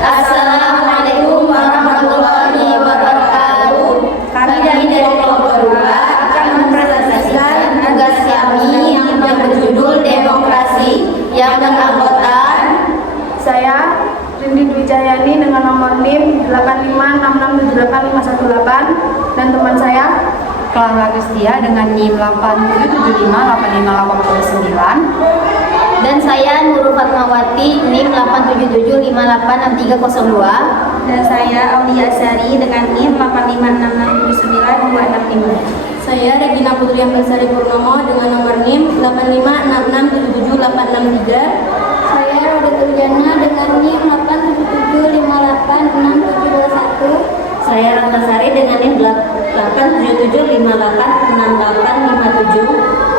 Assalamualaikum warahmatullahi wabarakatuh. Kami dari kelompok 2 akan mempresentasikan tugas kami yang berjudul Demokrasi yang beranggotakan saya Rindi Dwijayani dengan nomor NIM 856678518 dan teman saya Clara Agustia dengan NIM 87758589 dan saya Nurul Fatmawati NIM 877586302 dan saya Aulia Sari dengan NIM 856699265. Saya Regina Putri Ambarsari Purnomo dengan nomor NIM 856677863. Saya Roda Turjana dengan NIM 877586721. Saya Ratnasari dengan NIM 877586857.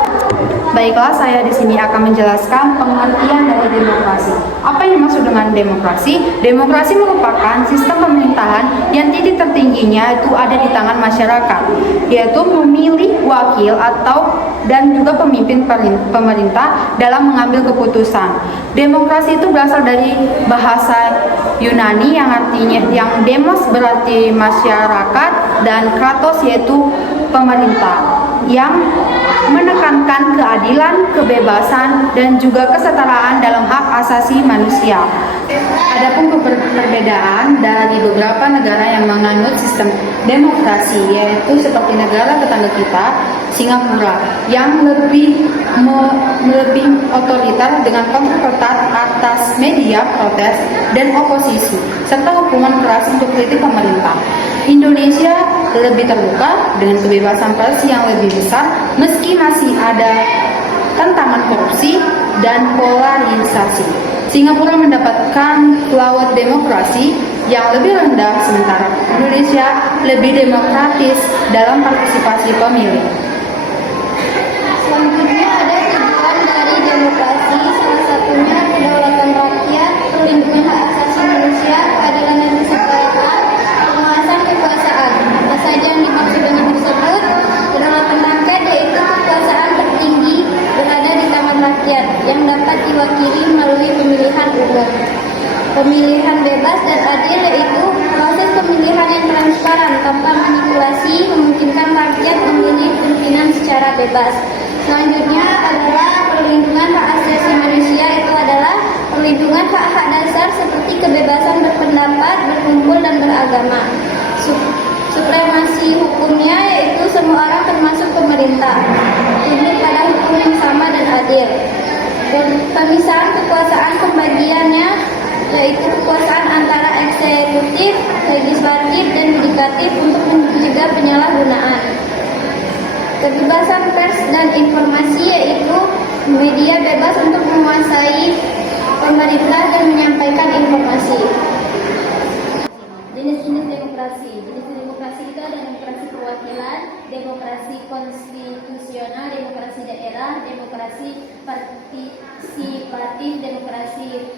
Baiklah, saya di sini akan menjelaskan pengertian dari demokrasi. Apa yang dimaksud dengan demokrasi? Demokrasi merupakan sistem pemerintahan yang titik tertingginya itu ada di tangan masyarakat, yaitu memilih wakil dan juga pemimpin pemerintah dalam mengambil keputusan. Demokrasi itu berasal dari bahasa Yunani yang artinya demos berarti masyarakat dan kratos yaitu pemerintah, yang menekankan keadilan, kebebasan, dan juga kesetaraan dalam hak asasi manusia. Adapun perbedaan dari beberapa negara yang menganut sistem demokrasi, yaitu seperti negara tetangga kita, Singapura, yang lebih otoriter dengan kontrol ketat atas media, protes, dan oposisi, serta hukuman keras untuk kritik pemerintah. Indonesia lebih terbuka dengan kebebasan pers yang lebih besar, meski masih ada tantangan korupsi dan polarisasi. Singapura mendapatkan laut demokrasi yang lebih rendah, sementara Indonesia lebih demokratis dalam partisipasi pemilih. Selanjutnya ada tujuan dari demokrasi, salah satunya kedaulatan rakyat, perlindungan hak asasi manusia, keadilan dan kesetaraan, penguasaan kekuasaan. Apa saja yang dimaksud dengan tersebut? Kedaulatan rakyat yaitu kekuasaan tertinggi berada di tangan rakyat yang dapat diwakili melalui pemilihan umum. Pemilihan bebas dan adil yaitu proses pemilihan yang transparan tanpa manipulasi, memungkinkan rakyat memilih pimpinan secara bebas. Selanjutnya adalah perlindungan hak asasi manusia, itu adalah perlindungan hak-hak dasar seperti kebebasan berpendapat, berkumpul, dan beragama. Supremasi hukumnya yaitu semua orang termasuk pemerintah, tunduk pada hukum yang sama dan adil. Pemisahan kekuasaan pembagiannya yaitu kekuasaan antara eksekutif, legislatif, dan yudikatif untuk mencegah penyalahgunaan. Kebebasan pers dan informasi yaitu media bebas untuk menguasai pemerintah dan menyampaikan informasi. Jenis-jenis demokrasi. Jenis demokrasi itu ada demokrasi perwakilan, demokrasi konstitusional, demokrasi daerah, demokrasi partisipatif, demokrasi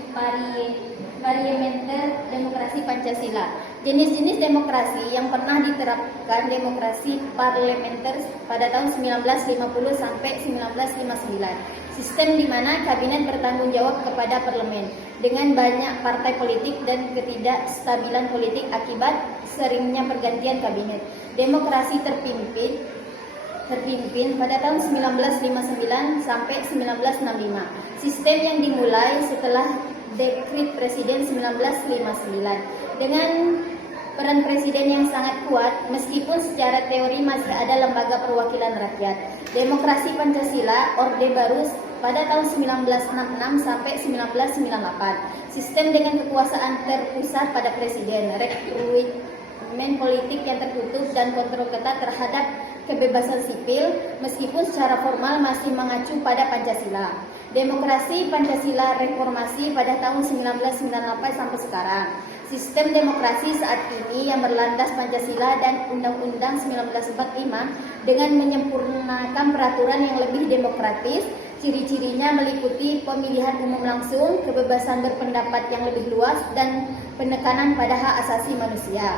parlementer, demokrasi Pancasila. Jenis-jenis demokrasi yang pernah diterapkan demokrasi parlementer pada tahun 1950 sampai 1959. Sistem di mana kabinet bertanggung jawab kepada parlemen dengan banyak partai politik dan ketidakstabilan politik akibat seringnya pergantian kabinet. Demokrasi terpimpin pada tahun 1959 sampai 1965. Sistem yang dimulai setelah Dekret Presiden 1959 dengan peran presiden yang sangat kuat, meskipun secara teori masih ada lembaga perwakilan rakyat. Demokrasi Pancasila, Orde Baru pada tahun 1966 sampai 1998. Sistem dengan kekuasaan terpusat pada presiden, rekrutmen politik yang tertutup dan kontrol ketat terhadap kebebasan sipil, meskipun secara formal masih mengacu pada Pancasila. Demokrasi Pancasila reformasi pada tahun 1998 sampai sekarang. Sistem demokrasi saat ini yang berlandas Pancasila dan Undang-Undang 1945 dengan menyempurnakan peraturan yang lebih demokratis. Ciri-cirinya meliputi pemilihan umum langsung, kebebasan berpendapat yang lebih luas, dan penekanan pada hak asasi manusia.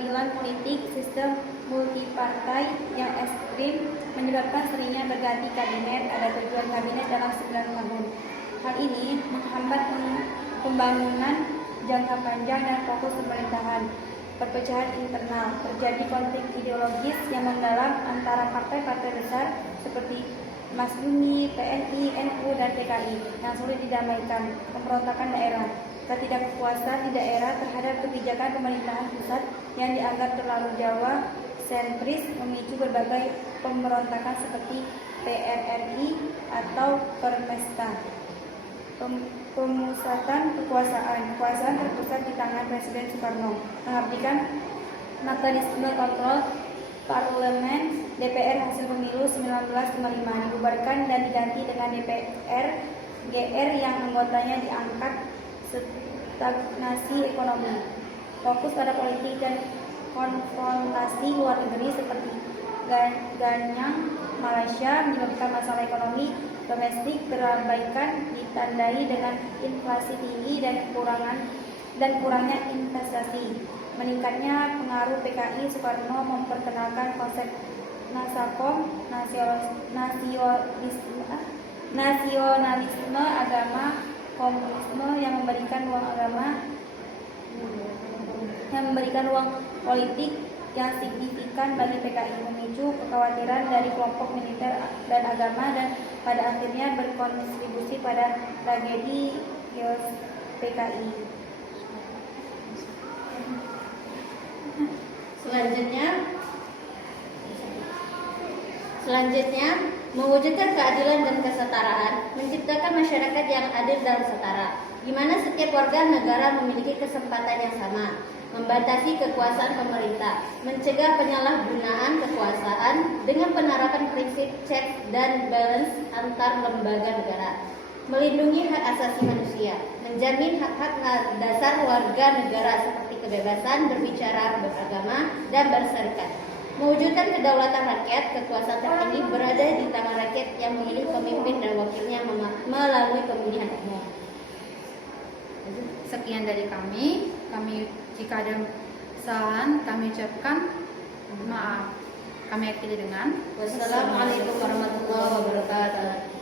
kestabilan politik sistem multipartai yang ekstrim menyebabkan seringnya berganti kabinet, ada tujuan kabinet dalam 9 tahun. Hal ini menghambat pembangunan jangka panjang dan fokus pemerintahan. Perpecahan internal, terjadi konflik ideologis yang mendalam antara partai-partai besar seperti Masyumi, PNI, NU, dan PKI yang sulit didamaikan. Pemberontakan daerah, ketidakpuasan di daerah terhadap kebijakan pemerintahan pusat yang dianggap terlalu Jawa sentris memicu berbagai pemberontakan seperti PRRI atau Permesta. Pemusatan kekuasaan terpusat di tangan Presiden Soekarno, mengabdikan mekanisme kontrol parlemen. DPR hasil pemilu 1955 dibubarkan dan diganti dengan DPR GR yang anggotanya diangkat. Stagnasi ekonomi, fokus pada politik dan konfrontasi luar negeri seperti Ganyang Malaysia menyebabkan masalah ekonomi domestik terabaikan, ditandai dengan inflasi tinggi dan kurangnya investasi. Meningkatnya pengaruh PKI, Soekarno memperkenalkan konsep nasakom, nasionalisme agama, komunisme yang memberikan ruang politik yang signifikan bagi PKI, memicu kekhawatiran dari kelompok militer dan agama, dan pada akhirnya berkontribusi pada tragedi chaos PKI. Selanjutnya, mewujudkan keadilan dan kesetaraan, menciptakan masyarakat yang adil dan setara, di mana setiap warga negara memiliki kesempatan yang sama, membatasi kekuasaan pemerintah, mencegah penyalahgunaan kekuasaan dengan penerapan prinsip checks dan balance antar lembaga negara, melindungi hak asasi manusia, menjamin hak-hak dasar warga negara seperti kebebasan berbicara, beragama, dan berserikat, mewujudkan kedaulatan rakyat. Kekuasaan tertinggi berada di tangan rakyat yang memilih pemimpin dan wakilnya melalui pemilihan umum. Sekian dari kami jika ada kesalahan kami ucapkan maaf. Kami akhiri dengan Wassalamualaikum warahmatullahi wabarakatuh.